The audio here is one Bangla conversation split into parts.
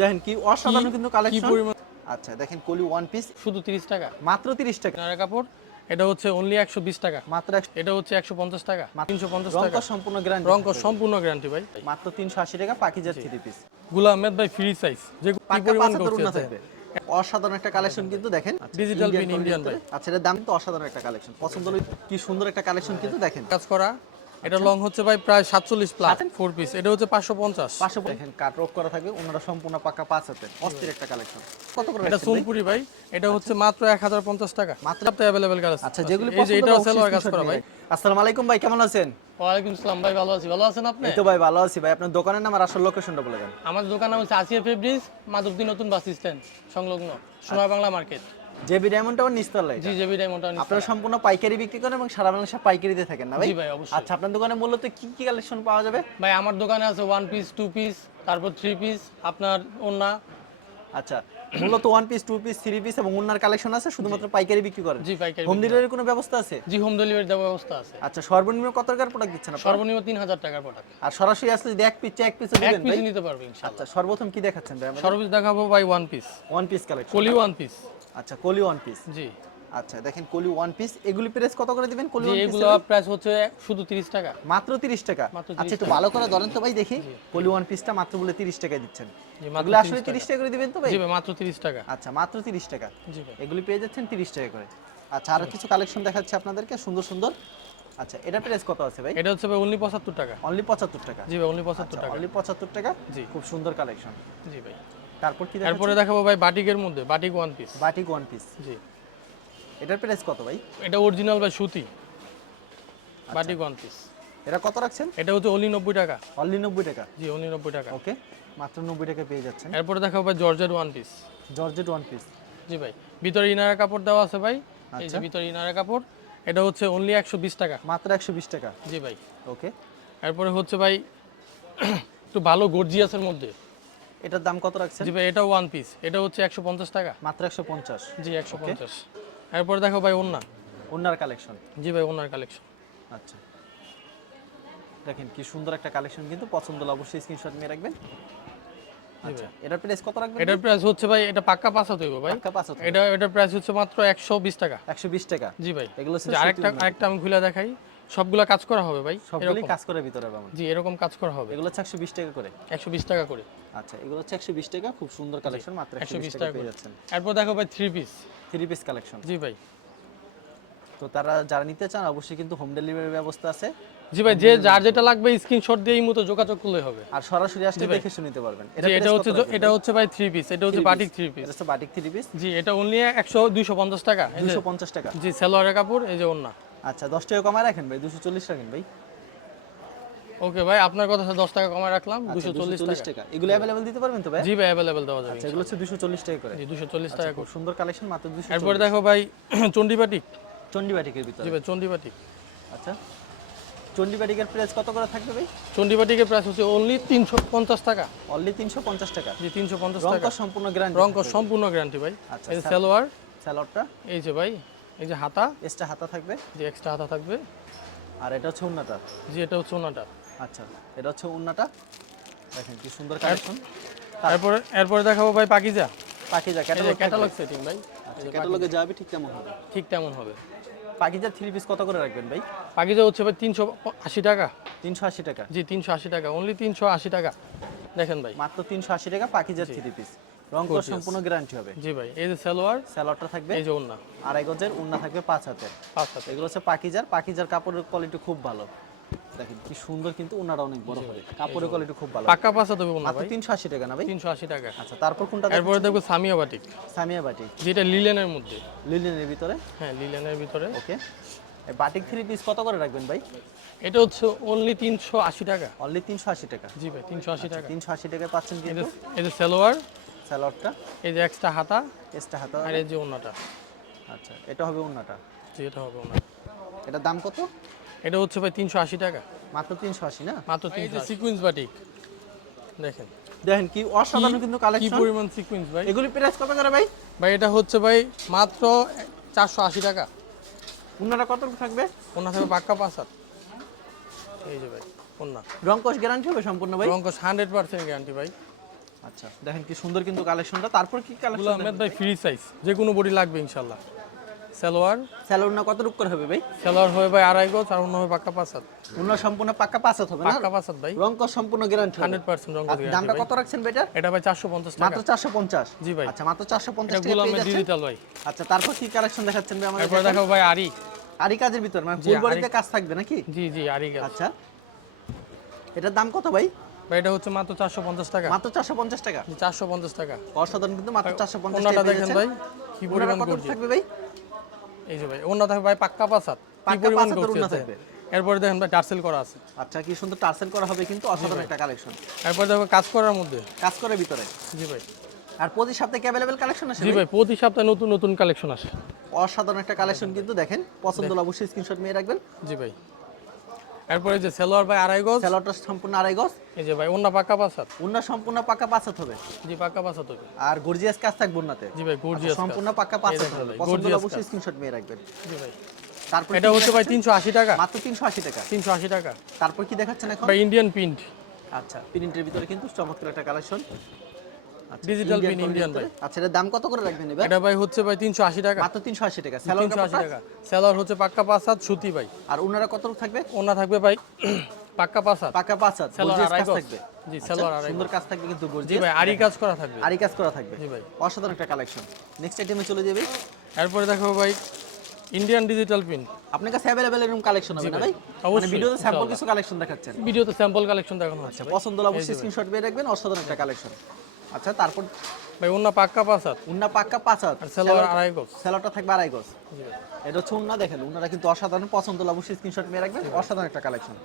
দেখেন কি অসাধারণ কিন্তু কি কালেকশন। পরিমাণ আচ্ছা দেখেন কলি ওয়ান পিস শুধু 30 টাকা। মাত্র 30 টাকা। ইনারের কাপড় এটা হচ্ছে অনলি 120 টাকা। মাত্র এটা হচ্ছে 150 টাকা, 350 রং টাকা। কস সম্পূর্ণ গ্যারান্টি রং কস সম্পূর্ণ গ্যারান্টি ভাই। মাত্র 380 টাকা পাকিজার থ্রি পিস। গুলাম আহমেদ ভাই ফ্রি সাইজ যে কি পাক্কা পরিমাণ 75 করছে উন্না থাকবে। অসাধারণ একটা কালেকশন কিন্তু দেখেন। ডিজিটাল পিন ইন্ডিয়ান ভাই। আচ্ছা এটার দাম তো অসাধারণ একটা কালেকশন। পছন্দ হলো কি সুন্দর একটা কালেকশন কিন্তু দেখেন। কাজ করা এটা লং হচ্ছে ভাই প্রায় 47 প্লাস 4 পিস। এটা হচ্ছে 550। পাশে দেখেন কাট রক করা থাকবে, ওনারা সম্পূর্ণ পাক্কা 5 হাতে অস্থির একটা কালেকশন। কত করে এটা রাখছেন ভাই? সোনপুরি ভাই, এটা হচ্ছে মাত্র 1050 টাকা। মাত্র মাত্র अवेलेबल কাজ। আচ্ছা যেগুলো এই যে পছন্দ এটাও হবে সেলোয়ার অবশ্যই কাজ করা ভাই। আসসালামু আলাইকুম ভাই, কেমন আছেন? ওয়ালাইকুম আসসালাম ভাই, ভালো আছি। ভালো আছেন আপনি? এই তো ভাই ভালো আছি ভাই। আপনার দোকানের নাম আর আসল লোকেশনটা বলে দেন। আমার দোকান হচ্ছে আসিয়া ফেব্রিক্স, মাধবদী নতুন বাস স্ট্যান্ড সংলগ্ন সোনার Bangla market. JB diamond tower নিচতলায় জি জেবি ডায়মন্ড টাউন। আপনারা সম্পূর্ণ পাইকারি বিক্রি করেন এবং সারা বাংলাদেশে পাইকারিতে থাকেন না ভাই? জি ভাই অবশ্যই। আচ্ছা আপনার দোকানে মূলত কি কি কালেকশন পাওয়া যাবে? ভাই আমার দোকানে আছে 1 পিস 2 পিস তারপর 3 পিস আপনার ওন্না। আচ্ছা মূলত one piece two piece three piece এবং ওনার কালেকশন আছে, শুধুমাত্র পাইকারি বিক্রি করেন? জি পাইকারি। হোম ডেলিভারির কোনো ব্যবস্থা আছে? জি হোম ডেলিভারি দেওয়ার ব্যবস্থা আছে। আচ্ছা সর্বনিম্ন কত টাকার প্রোডাক্ট দিচ্ছেন আপনারা? সর্বনিম্ন 3000 টাকার প্রোডাক্ট। আর সরাসরি আসলে যদি এক পিস এক পিস এক দিবেন পিস ভাই? নিতে পারবে ইনশাআল্লাহ। আচ্ছা সর্বপ্রথম কি দেখাচ্ছেন ভাই আমাদের? সর্বপিস দেখাবো ভাই 1 পিস ওয়ান পিস কালেকশন। কলি 1 পিস। আচ্ছা কলি ওয়ান পিস। জি আচ্ছা দেখেন কলি ওয়ান পিস, এগুলি প্রাইস কত করে দিবেন কলি জি ওয়ান পিস? এগুলো প্রাইস হচ্ছে শুধু 30 টাকা। মাত্র 30 টাকা। মাত্র 30 আচ্ছা একটু ভালো করে ধরেন তো ভাই দেখি। কলি ওয়ান পিসটা মাত্র বলে 30 টাকায় দিচ্ছেন। জি মাত্র এগুলো আসলে 30 টাকা করে দিবেন তো ভাই? জি ভাই মাত্র 30 টাকা। আচ্ছা মাত্র 30 টাকা। জি ভাই এগুলি পেয়ে যাচ্ছেন 30 টাকা করে। আচ্ছা আরো কিছু কালেকশন দেখাচ্ছি আপনাদেরকে সুন্দর সুন্দর। আচ্ছা এটা প্রাইস কত আছে ভাই? এটা হচ্ছে ভাই অনলি 75 টাকা। অনলি 75 টাকা। জি ভাই অনলি 75 টাকা। অনলি 75 টাকা। জি খুব সুন্দর কালেকশন। জি ভাই। তারপর কি দেখাচ্ছেন? এরপরে দেখাবো ভাই বাটিকের মধ্যে batik 1 piece. Batik one piece. জি এটার প্রাইস কত ভাই? এটা অরিজিনাল ভাই সুতি বাটিক 1 পিস। এটা কত রাখছেন? এটা হচ্ছে অনলি 90 টাকা। অনলি 90 টাকা। জি অনলি 90 টাকা। ওকে মাত্র 90 টাকা পেয়ে যাচ্ছেন। এরপরে দেখাবো ভাই georgette 1 piece. Georgette one piece. জি ভাই ভিতরে ইনারের কাপড় দেওয়া আছে ভাই। এই যে আচ্ছা। ভিতরে ইনারের কাপড় এটা হচ্ছে অনলি 120 টাকা। মাত্র 120 টাকা। জি ভাই। ওকে এরপরে হচ্ছে ভাই একটু ভালো গর্জিয়াসের মধ্যে। এটার দাম কত রাখছেন? জি ভাই এটাও 1 পিস। এটা হচ্ছে 150 টাকা। মাত্র 150। জি 150। এরপরে দেখো ভাই ওন্না। ওনার কালেকশন। জি ভাই ওনার কালেকশন। আচ্ছা দেখেন কি সুন্দর একটা কালেকশন, কিন্তু পছন্দ হলে অবশ্যই স্ক্রিনশট নিয়ে রাখবেন। আচ্ছা এটার প্রাইস কত রাখবেন? এটার প্রাইস হচ্ছে ভাই এটা পাক্কা 5 হইব ভাই। পাক্কা 500 টাকা। এটার প্রাইস হচ্ছে মাত্র 120 টাকা। 120 টাকা। জি ভাই। এগুলো হচ্ছে যে আরেকটা আমি খুলে দেখাই। সবগুলা কাজ করা হবে ভাই। সবগুলোই কাজ করে ভিতরে পাবেন। জি এরকম কাজ করা হবে। এগুলো হচ্ছে 120 টাকা করে। 120 টাকা করে। আচ্ছা এগুলো হচ্ছে 120 টাকা। খুব সুন্দর কালেকশন, মাত্র 120 120 টাকা টাকা পেয়ে করে। যাচ্ছেন। এরপর দেখো ভাই 3 পিস। Three piece collection. জি ভাই। তো তারা যারা নিতে চান অবশ্যই কিন্তু হোম ডেলিভারির ব্যবস্থা আছে। জি ভাই যে যার যেটা লাগবে স্ক্রিনশট দিয়ে এই মতো যোগাযোগ করলে হবে। আর সরাসরি আসলে দেখে শুনে নিতে পারবেন। জি এটা হচ্ছে ভাই 3 পিস। এটা হচ্ছে বাটিক 3 পিস। এটা হচ্ছে বাটিক থ্রি পিস। জি এটা অনলি 250 টাকা। এই যে 250 টাকা। জি সালোয়ারের কাপড় এই যে ওন্না। আচ্ছা 10 টাকা কমায় রাখেন ভাই, 240 রাখেন ভাই। ওকে ভাই আপনার কথা 10 টাকা কমায় রাখলাম 240 240 টাকা। টাকা। এগুলো अवेलेबल দিতে পারবেন তো ভাই? জি ভাই अवेलेबल দেওয়া যাবে। আচ্ছা এগুলো হচ্ছে 240 টাকা করে। জি 240 টাকা খুব করে। সুন্দর কালেকশন, মাত্র 240। এরপর দেখো ভাই চন্ডি বাটিক। চন্ডি বাটিকের ভিতরে। জি ভাই চন্ডি বাটিক। আচ্ছা চন্ডি বাটিকের প্রাইস কত করে থাকবে ভাই? চন্ডি বাটিকের প্রাইস হচ্ছে অনলি 350 টাকা। অনলি 350 টাকা। জি 350 রং টাকা। কস সম্পূর্ণ গ্যারান্টি। রং কস সম্পূর্ণ গ্যারান্টি ভাই। আচ্ছা, এই যে সালোয়ার স্যালোডটা এই যে ভাই এই যে হাতা এক্সট্রা হাতা থাকবে। যে এক্সট্রা হাতা থাকবে। আর এটা হচ্ছে উন্নাটা। জি এটা হচ্ছে ওনাটা। আচ্ছা এটা হচ্ছে উন্নাটা। দেখেন কি সুন্দর কালেকশন। এরপরে দেখাবো ভাই পাকিজা। পাকিজা এই যে ক্যাটালগ ক্যাটালগ সেটিং ভাই। আচ্ছা ক্যাটালগে যাবে ঠিক তেমন হবে। ঠিক তেমন হবে। পাকিজা থ্রি পিস কত করে রাখবেন ভাই? পাকিজা হচ্ছে ভাই 380 টাকা। 380 টাকা। জি 380 টাকা অনলি 380 টাকা। দেখেন ভাই মাত্র 380 টাকা পাকিজা থ্রি পিস। রং কস সম্পূর্ণ গ্যারান্টি হবে। জি ভাই এই যে সালোয়ার স্যালোডটা থাকবে। এই যে ওন্না আড়াই গজের উন্না থাকবে 5 হাতে। 5 হাতে। এগুলো হচ্ছে পাকিজার কাপড়ের কোয়ালিটি খুব ভালো। দেখেন কি সুন্দর, কিন্তু উন্নাটা অনেক বড় হবে। কাপড়ের কোয়ালিটি খুব ভালো। পাক্কা 5 হাতে ওন্না মাত্র ভাই 380 টাকা না ভাই? 380 টাকা। আচ্ছা তারপর কোনটা? এরপরে দেখবো সামিয়া বাটিক। সামিয়া বাটিক। যেটা লিলেনের মধ্যে। লিনেনের ভিতরে। হ্যাঁ লিলেনের ভিতরে। ওকে এই বাটিক থ্রি পিস কত করে রাখবেন ভাই? এটা হচ্ছে অনলি 380 টাকা। অনলি 380 টাকা। জি ভাই 380 টাকা। 380 টাকায় পাচ্ছেন কিন্তু। এই যে সালোয়ার স্যালোডটা এই যে এক্সট্রা হাতা এক্সট্রা হাতা। আর এই যে ওন্নাটা। আচ্ছা এটা হবে উন্নাটা। জি এটা হবে ওন্না। এটার দাম কত? এটা হচ্ছে ভাই 380 টাকা। মাত্র 380 না? মাত্র 300। এই যে সিকোয়েন্স বাটিক দেখেন। দেখেন কি অসাধারণ কিন্তু কি কালেকশন। পরিমাণ সিকোয়েন্স ভাই। এগুলি প্রাইস কত করে ভাই? ভাই এটা হচ্ছে ভাই মাত্র 480 টাকা। উন্নাটা কত থাকবে? ওন্না থাকবে পাক্কা 5 হাত। এই যে ভাই ওন্না। রং কস গ্যারান্টি হবে সম্পূর্ণ ভাই? রং কস 100% গ্যারান্টি ভাই। আচ্ছা দেখেন কি সুন্দর কিন্তু কালেকশনটা। তারপর কি গুলো কালেকশন? আহমেদ ভাই ফ্রি সাইজ, যে কোনো বডি লাগবে ইনশাল্লাহ। সালোয়ার স্যালোর না কত রূপ করে হবে ভাই? সালোয়ার হবে ভাই 2.5 গজ, আর অন্য হবে পাক্কা 5 হাত। উন্না সম্পূর্ণ পাক্কা 5 হাত হবে না? পাক্কা 5 হাত ভাই, রং কস সম্পূর্ণ গ্যারান্টি 100% রং গ্যারান্টি। দামটা কত রাখছেন বেটার? এটা ভাই 450 টাকা। মাত্র 450? জি ভাই। আচ্ছা মাত্র 450 এটা টাকা গুলো পেয়ে আহমেদ যাচ্ছেন। ডিজিটাল ভাই। আচ্ছা তারপর কি কালেকশন দেখাচ্ছেন ভাই আমাদের? এরপর দেখাবো ভাই আরি। আরি কাজের ভিতর মানে জি, ফুল বডিতে আরি- কাজ থাকবে নাকি? জি জি আরি কাজ। আচ্ছা এটার দাম কত ভাই? ভাই এটা হচ্ছে মাত্র 450 টাকা। মাত্র 450 টাকা? জি 450 টাকা। অসাধারণ কিন্তু মাত্র 450 ওনাটা টাকা পেয়ে দেখেন যাচ্ছেন। ভাই কি ওনারা পরিমাণ কত গর্জিয়াস। থাকবে ভাই? এই যে ভাই ওনা থাকবে ভাই পাক্কা 5 হাত, কি পাক্কা পরিমাণ 5 হাতের ওড়না গর্জিয়াস থাকবে। এরপরে দেখেন ভাই টার্সেল করা আছে। আচ্ছা কি সুন্দর টার্সেল করা হবে কিন্তু অসাধারণ একটা কালেকশন। এরপর দেখো কাজ করার মধ্যে। কাজ করে ভিতরে। জি ভাই। আর প্রতি সপ্তাহে অ্যাভেলেবেল কালেকশন আছে জি ভাই? ভাই প্রতি সপ্তাহে নতুন নতুন কালেকশন আসে। অসাধারণ একটা কালেকশন কিন্তু দেখেন, পছন্দ হলে অবশ্যই স্ক্রিনশট নিয়ে রাখবেন। জি ভাই। এরপরে যে সালোয়ার ভাই 2.5 গজ। স্যালোয়ারটা সম্পূর্ণ 2.5 গজ। এই যে ভাই ওনা পাক্কা 5 হাত। উন্না সম্পূর্ণ পাক্কা 5 হাত হবে। জি পাক্কা 5 হাত হবে। আর গর্জিয়াস কাজ থাকবে উন্নাতে। জি ভাই গর্জিয়াস কাজ। সম্পূর্ণ পাক্কা 5 এই হাত দেখেন হবে। ভাই, পছন্দ হলে gorgeous অবশ্যই কাজ। স্ক্রিনশট নিয়ে রাখবেন। জি ভাই। তারপর এটা কি হচ্ছে ভাই দেখাচ্ছেন? 380 টাকা। মাত্র 380 টাকা। 380 টাকা। তারপর কি দেখাচ্ছেন এখন? ভাই ইন্ডিয়ান প্রিন্ট। আচ্ছা প্রিন্টের ভিতরে কিন্তু চমৎকার একটা কালেকশন। আচ্ছা Digital print quality Indian ভিতরে। আচ্ছা এর দাম কত করে রাখবেন এবার? এটা ভাই হচ্ছে ভাই 380 টাকা। মাত্র 380 টাকা। স্যালোয়ার 380 কাপড়টা? টাকা। সালোয়ার হচ্ছে পাক্কা 5 হাত সুতি ভাই। আর উনারা কত থাকবে? ওনা থাকবে ভাই পাক্কা 5 হাত। পাক্কা 5 হাত। সালোয়ার গর্জিয়াস 2.5 কাজ গজ। থাকবে। জি আচ্ছা, সালোয়ার 2.5 সুন্দর গজ। কাজ থাকবে কিন্তু জি গর্জিয়াস। ভাই আরি কাজ করা থাকবে। আরি কাজ করা থাকবে। জি ভাই। অসাধারণ একটা কালেকশন। নেক্সট আইটেমে চলে যাবে। এরপরে দেখো ভাই ইন্ডিয়ান ডিজিটাল প্রিন্ট। আপনার কাছে অ্যাভেলেবেল এরকম কালেকশন হবে না ভাই? মানে অবশ্যই, ভিডিওতে স্যাম্পল ইনশাআল্লাহ। কিছু কালেকশন দেখাচ্ছেন। ভিডিওতে স্যাম্পল কালেকশন দেখানো হচ্ছে ভাই। পছন্দ হলে অবশ্যই স্ক্রিনশট দিয়ে রাখবেন। অসাধারণ একটা কালেকশন। আচ্ছা তারপর ভাই ওনা পাক্কা 5 হাত। উন্না পাক্কা 5 হাত। আর সালোয়ার 2.5 গজ। স্যালোয়ারটা থাকবে 2.5 গজ। জি ভাই। এটা হচ্ছে উন্না, দেখেন উন্নাটা কিন্তু অসাধারণ। পছন্দ হলে অবশ্যই স্ক্রিনশট নিয়ে রাখবেন। অসাধারণ একটা কালেকশন।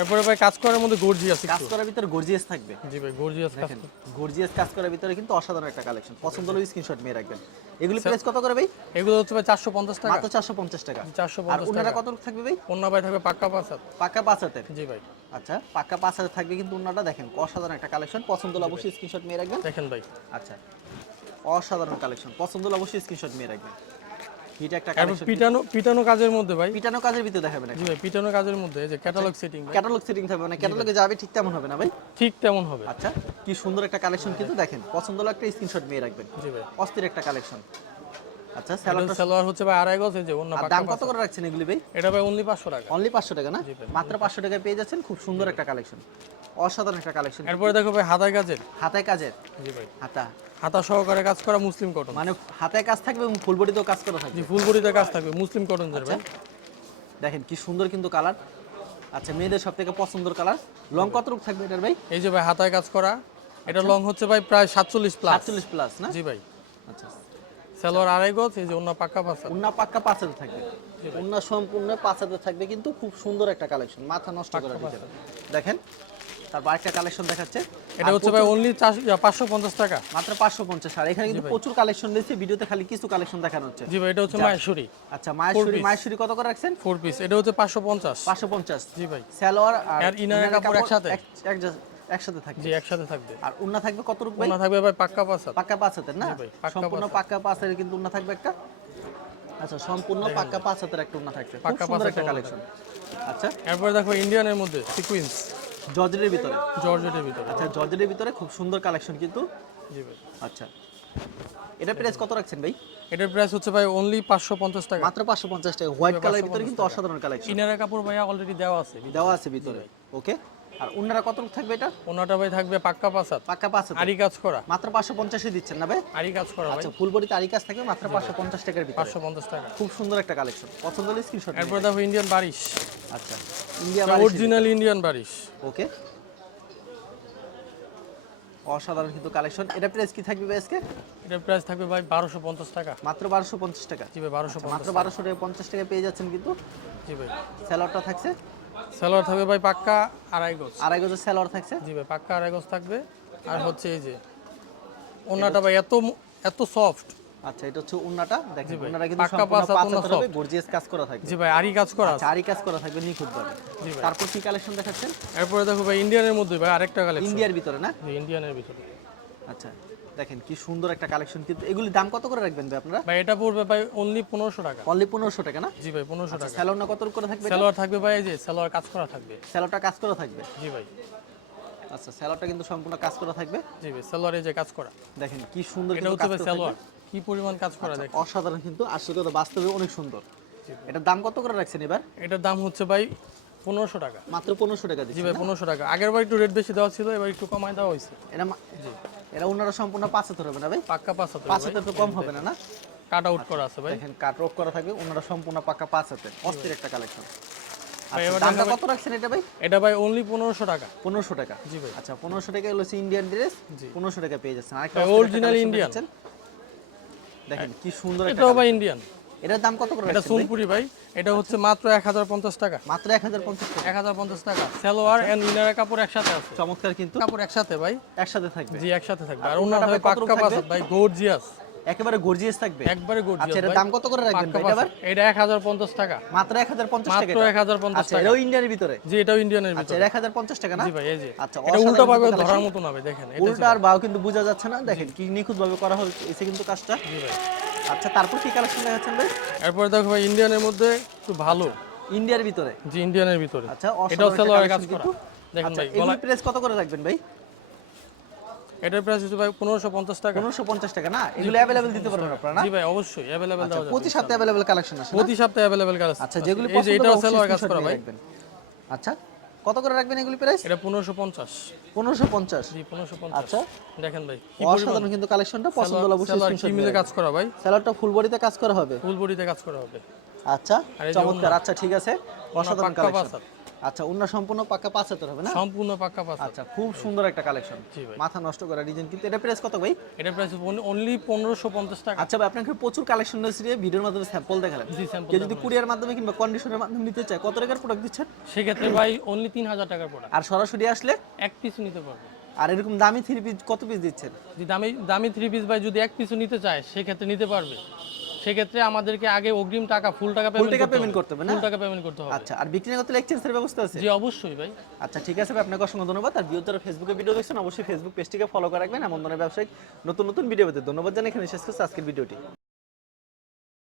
এরপরে ভাই কাজ করার মধ্যে গর্জিয়াস কাজ একটু। করার ভিতরে গর্জিয়াস থাকবে। জি ভাই গর্জিয়াস কাজ। দেখেন গর্জিয়াস কাজ করার ভিতরে কিন্তু অসাধারণ একটা কালেকশন। পছন্দ হলে স্ক্রিনশট নিয়ে রাখবেন। এগুলি প্রাইস কত করে ভাই? এগুলো হচ্ছে ভাই 450 টাকা। মাত্র 450 টাকা। 450 আর উন্নাটা টাকা। কত থাকবে ভাই? ওনা ভাই থাকবে পাক্কা 5 হাত। পাক্কা 5 হাতের। জি ভাই। আচ্ছা পাক্কা 5 হাজার থাকবে কিন্তু উন্নাটা দেখেন অসাধারণ একটা কালেকশন। পছন্দ হলে অবশ্যই স্ক্রিনশট নিয়ে রাখবেন। দেখেন ভাই। আচ্ছা অসাধারণ কালেকশন। পছন্দ হলে অবশ্যই স্ক্রিনশট নিয়ে রাখবেন। হিট একটা এরপর কালেকশন। পিটানো পিটানো কাজের মধ্যে ভাই। পিটানো কাজের ভিতরে দেখাবেন। জি ভাই পিটানো কাজের মধ্যে এই যে ক্যাটালগ সেটিং ভাই। ক্যাটালগ সেটিং থাকবে না? ক্যাটালগে যাবে ঠিক তেমন হবে না ভাই? ঠিক তেমন হবে। আচ্ছা কি সুন্দর একটা কালেকশন কিন্তু দেখেন। পছন্দ হলে একটা স্ক্রিনশট নিয়ে রাখবেন। জি ভাই। অস্থির একটা কালেকশন। আচ্ছা এটা স্যালোয়ারটা সালোয়ার হচ্ছে ভাই 2.5 গজ, এই যে ওনা আর পাক্কা দাম 5 কত করে রাখছেন এগুলি ভাই? এটা ভাই অনলি 500 টাকা। অনলি 500 টাকা না? জি ভাই। মাত্র 500 টাকায় পেয়ে যাচ্ছেন। খুব সুন্দর একটা কালেকশন। অসাধারণ একটা কালেকশন। এরপরে দেখো ভাই হাতায় কাজের। হাতায় কাজের। জি ভাই। হাতা হাতা সহকারে কাজ করা মুসলিম কটন। মানে হাতায় কাজ থাকবে এবং ফুল বডিতেও কাজ করা থাকবে। জি ফুল বডিতে কাজ থাকবে মুসলিম কটনের ভাই। দেখেন কি সুন্দর কিন্তু কালার। আচ্ছা মেয়েদের সব থেকে পছন্দের কালার। লং কত রূপ থাকবে এটার ভাই? এই যে ভাই হাতায় কাজ করা, এটা লং হচ্ছে ভাই প্রায় 47 প্লাস। 47 প্লাস না? জি ভাই। আচ্ছা সালোয়ার 2.5 গজ, এই যে ওনা পাক্কা 5 হাত। উন্না পাক্কা 5 হাজার থাকবে। উন্না সম্পূর্ণ 5 হাজার থাকবে কিন্তু খুব সুন্দর একটা কালেকশন। মাথা নষ্ট করে দিতে দেখেন। তারপর একটা কালেকশন দেখাচ্ছে। এটা হচ্ছে ভাই অনলি 550 টাকা। মাত্র 550। আর এখানে কিন্তু প্রচুর কালেকশন রয়েছে। ভিডিওতে খালি কিছু কালেকশন দেখানো হচ্ছে। জি ভাই এটা হচ্ছে মায়েশ্বরী আচ্ছা মায়েশ্বরী। মায়েশ্বরী কত করে রাখছেন? 4 পিস। এটা হচ্ছে 550। 550। জি ভাই। সালোয়ার আর আর ইনারের কাপড় একসাথে? একসাথে থাকবে। জি একসাথে থাকবে। আর উন্না থাকবে কত রূপ ভাই? ওনা থাকবে ভাই পাক্কা 5 হাত। পাক্কা 5 হাতের না? জি ভাই, পাক্কা সম্পূর্ণ 5 হাত। পাক্কা 5 হাতের কিন্তু উন্না থাকবে একটা। আচ্ছা সম্পূর্ণ পাক্কা 5 হাতের একটা উন্না থাকবে। খুব পাক্কা সুন্দর 5 একটা হাতের কালেকশন। আচ্ছা এরপরে দেখো ইন্ডিয়ানের মধ্যে সিকোয়েন্স জর্জেটের ভিতরে। জর্জেটের ভিতরে। আচ্ছা জর্জেটের ভিতরে খুব সুন্দর কালেকশন কিন্তু। জি ভাই। আচ্ছা এটা প্রাইস কত রাখছেন ভাই? এটার প্রাইস হচ্ছে ভাই অনলি 550 টাকা। মাত্র 550 টাকা। হোয়াইট কালারের ভিতরে কিন্তু অসাধারণ কালেকশন। ইনারের কাপড় ভাইয়া অলরেডি দেওয়া আছে। দেওয়া আছে ভিতরে। ওকে আর উন্নারা কত রূপ থাকবে এটা? ওনাটা ভাই থাকবে পাক্কা 5 হাত। পাক্কা 5 হাতের। আরি কাজ করা। মাত্র 550 এ দিচ্ছেন না ভাই? আরি কাজ করা ভাই আচ্ছা ফুল বডিতে আরি কাজ থাকবে মাত্র 550 টাকার ভিতরে। 550 টাকা। খুব সুন্দর একটা কালেকশন। পছন্দ হলে স্ক্রিনশট নিন। এরপর দেখো ইন্ডিয়ান বারিশ। আচ্ছা ইন্ডিয়া অরিজিনাল ইন্ডিয়ান বারিশ। ওকে অসাধারণ কিন্তু কালেকশন। এটা প্রাইস কি থাকবে ভাই আজকে? এটার প্রাইস থাকবে ভাই 1250 টাকা। মাত্র 1250 টাকা। জি ভাই 1250। মাত্র 1250 টাকা পেয়ে যাচ্ছেন কিন্তু। জি ভাই। স্যালোয়ারটা থাকছে। সালোয়ার থাকবে ভাই পাক্কা 2.5 গজ। 2.5 গজের স্যালোয়ার থাকছে। জি ভাই পাক্কা 2.5 গজ থাকবে। আর হচ্ছে এই যে ওনাটা ভাই এত সফট। আচ্ছা এটা হচ্ছে উন্নাটা দেখেন। ভাই, উন্নাটা কিন্তু পাক্কা সম্পূর্ণ 5 হাত 5 উন্না হাতের হবে। soft। গর্জিয়াস কাজ করা থাকবে। জি ভাই আরি কাজ করা আছে। চারি কাজ করা থাকবে নিখুঁতভাবে। জি ভাই। তারপর কি কালেকশন দেখাচ্ছেন? এরপরে দেখো ভাই ইন্ডিয়ানের মধ্যে ভাই আরেকটা কালেকশন। ইন্ডিয়ার ভিতরে না? জি ইন্ডিয়ানের ভিতরে। আচ্ছা দেখেন কি সুন্দর একটা কালেকশন কিন্তু। এগুলি দাম কত করে রাখবেন ভাই আপনারা? ভাই এটা পড়বে ভাই অনলি 1500 টাকা। অনলি 1500 টাকা না? জি ভাই 1500 টাকা। স্যালোয়ার না কত করে থাকবে? সালোয়ার থাকবে ভাই এই যে সালোয়ার কাজ করা থাকবে। স্যালোয়ারটা কাজ করা থাকবে। জি ভাই। আচ্ছা সালোয়ারটা কিন্তু সম্পূর্ণ কাজ করা থাকবে। জি ভাই সালোয়ারে যে কাজ করা, দেখেন কি সুন্দর এটা কিন্তু হচ্ছে কাজ ভাই করা সালোয়ার, থাকবে। কি পরিমাণ কাজ করা দেখেন। অসাধারণ কিন্তু আসলে তো বাস্তবে অনেক সুন্দর। এটার দাম কত করে রাখছেন এবার? এটার দাম হচ্ছে ভাই 1500 টাকা। মাত্র 1500 টাকা জি দিচ্ছেন ভাই না? 1500 টাকা, আগের বার একটু রেট বেশি দেওয়া ছিল, এবার একটু কমায় দেওয়া হয়েছে। এটা জি এটা ওনারা সম্পূর্ণ 75 হবে না ভাই? পাক্কা 500 75 তো কম হবে না না? কাট আউট করা আছে ভাই। দেখেন কাট রক করা থাকবে, ওনারা সম্পূর্ণ পাক্কা 75 অস্থির একটা কালেকশন। ভাই আচ্ছা এবার দামটা দেখাবেন- কত রাখছেন এটা ভাই? এটা ভাই অনলি 1500 টাকা। 1500 টাকা। জি ভাই। আচ্ছা 1500 টাকা হলো ইন্ডিয়ান ড্রেস, জি। 1500 টাকা পেয়ে যাচ্ছেন। আরেকটা ভাই, অস্থির একটা original collection Indian। দেখাচ্ছেন। দেখেন কি সুন্দর একটা এটাও ভাই collection। ইন্ডিয়ান। এটার দাম কত করে এটা রাখছেন ভাই? সোনপুরি ভাই, এটা হচ্ছে মাত্র 1050 টাকা। মাত্র 1050 টাকা। 1050 টাকা। সালোয়ার এন্ড ইনারের কাপড় একসাথে আছে। চমৎকার কিন্তু কাপড় একসাথে ভাই। একসাথে থাকবে। জি একসাথে থাকবে। আর আর ওনার ওনাটা ভাই ভাই কত পাক্কা থাকবে? 500 ভাই, গর্জিয়াস। একেবারে গর্জিয়াস থাকবে। একবারে আচ্ছা গর্জিয়াস এটার ভাই। দাম কত করে রাখবেন পাক্কা ভাই এটা আবার? 500 এটা 1050 টাকা। মাত্র 1050 টাকা মাত্র এটা? 1050 আচ্ছা টাকা। এটাও ইন্ডিয়ানের ভিতরে? জি এটাও ইন্ডিয়ানের আচ্ছা ভিতরে। এটা 1050 টাকা না? জি ভাই এই যে। আচ্ছা এটা উল্টা অসাধারণ ভাবে কিন্তু ধরার collection। মতো না ভাই, দেখেন এটা উল্টা আর বাও কিন্তু বোঝা যাচ্ছে না, দেখেন কি নিখুঁত ভাবে করা হয়েছে কিন্তু কাজটা। জি ভাই। আচ্ছা তারপর কি কালেকশন দেখাচ্ছেন ভাই? এরপর দেখো ভাই ইন্ডিয়ানের মধ্যে একটু ভালো। ইন্ডিয়ার ভিতরে? জি ইন্ডিয়ানের ভিতরে। আচ্ছা এটাও অসাধারণ একটা সালোয়ারের কাজ collection করা। কিন্তু। দেখেন আচ্ছা ভাই এগুলো গলা, প্রাইস কত করে রাখবেন ভাই? এটার প্রাইস হচ্ছে ভাই 1550 টাকা। 1550 টাকা না? এগুলো अवेलेबल দিতে পারবেন আপনারা না? জি ভাই অবশ্যই अवेलेबल আচ্ছা দেওয়া যাবে। প্রতি সপ্তাহে अवेलेबल কালেকশন আসে না? প্রতি সপ্তাহে अवेलेबल কাজ। আচ্ছা যেগুলো এই যে পছন্দ এটাও হবে সালোয়ার কাজ screenshot করা নিয়ে ভাই। রাখবেন। আচ্ছা কত করে রাখবেন এগুলো প্রাইস? এটা 1550। 1550। জি 1550। আচ্ছা দেখেন ভাই কি অসাধারণ কিন্তু কালেকশনটা, পছন্দ হলে অবশ্যই সালোয়ার স্ক্রিনশট কি নিয়ে মিলে রাখবেন। কাজ করা ভাই। স্যালাডটা ফুল বডিতে কাজ করা হবে? ফুল বডিতে কাজ করা হবে। আচ্ছা আর এই যে চমৎকার। ওড়না। আচ্ছা ঠিক আছে অসাধারণ পাক্কা কালেকশন। আচ্ছা ওন্না সম্পূর্ণ পাক্কা 75 হবে না? সম্পূর্ণ পাক্কা 500। আচ্ছা খুব সুন্দর একটা কালেকশন, জি ভাই। মাথা নষ্ট করা ডিজাইন কিন্তু। এটা প্রাইস কত ভাই? এটার প্রাইস অনলি 1550 টাকা। আচ্ছা ভাই আপনাকে প্রচুর কালেকশন দিয়ে ভিডিওর মাধ্যমে স্যাম্পল দেখালেন। জি স্যাম্পল। কেউ যদি কুরিয়ার মাধ্যমে কিংবা কন্ডিশনের মাধ্যমে নিতে চায় কত টাকার প্রোডাক্ট দিচ্ছেন? সেক্ষেত্রে ভাই অনলি 3000 টাকার প্রোডাক্ট। আর সরাসরি আসলে? এক পিস নিতে পারবে। আর এরকম দামি 3 পিস কত পিস দিচ্ছেন? যদি দামি দামি 3 পিস ভাই যদি এক পিসও নিতে চায় সেক্ষেত্রে নিতে পারবে। সেক্ষেত্রে আমাদেরকে আগে অগ্রিম টাকা ফুল টাকা পেমেন্ট করতে হবে না? ফুল টাকা পেমেন্ট করতে হবে। আচ্ছা আর বিক্রি না করতে এক্সচেঞ্জের ব্যবস্থা আছে? জি অবশ্যই ভাই। আচ্ছা ঠিক আছে ভাই আপনাকে অসংখ্য ধন্যবাদ। আর যারা ফেসবুকে ভিডিও দেখছেন অবশ্যই ফেসবুক পেজটিকে ফলো করে রাখবেন এমন ধরনের ব্যবসায়িক নতুন নতুন ভিডিও পেতে। ধন্যবাদ জানাই এখানে শেষ করছি আজকের ভিডিওটি।